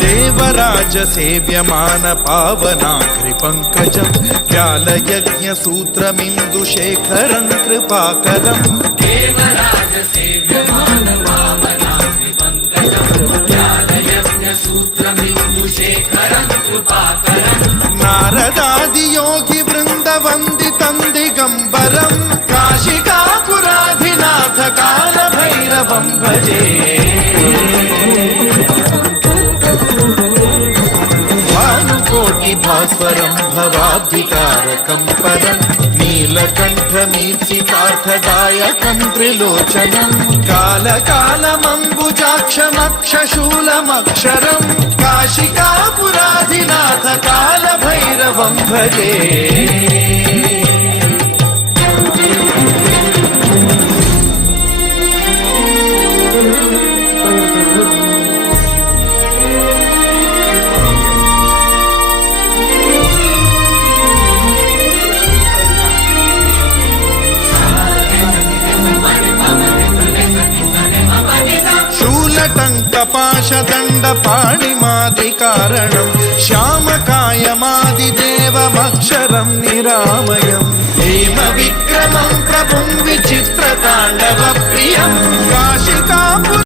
देवराज सेव्यमान पावनाघ्रि पंकजं व्यालयज्ञ सूत्रमिन्दुशेखरं कृपाकरं देवराज सेव्यमान पावनाघ्रि पंकजं व्यालयज्ञ सूत्रमिन्दुशेखरं कृपाकरं नारदादि योगी वृंद वंदितं दिगंबरं काशिकापुराधिनाथ काल भैरवं भजे भानुकोटि भास्वरं भवाब्धिकारकं परं नीलकण्ठमीप्सितार्थदायकं त्रिलोचनं कालकालमम्बुजाक्षमक्षशूलमक्षरं काशिकापुराधिनाथ काल भैरवं भजे शूलटङ्कपाशदण्डपाणिमादिकारणं श्यामकायमादिदेवमक्षरं निरामयं हेमविक्रमं प्रभुं विचित्रताण्डवप्रियं काशिकापुर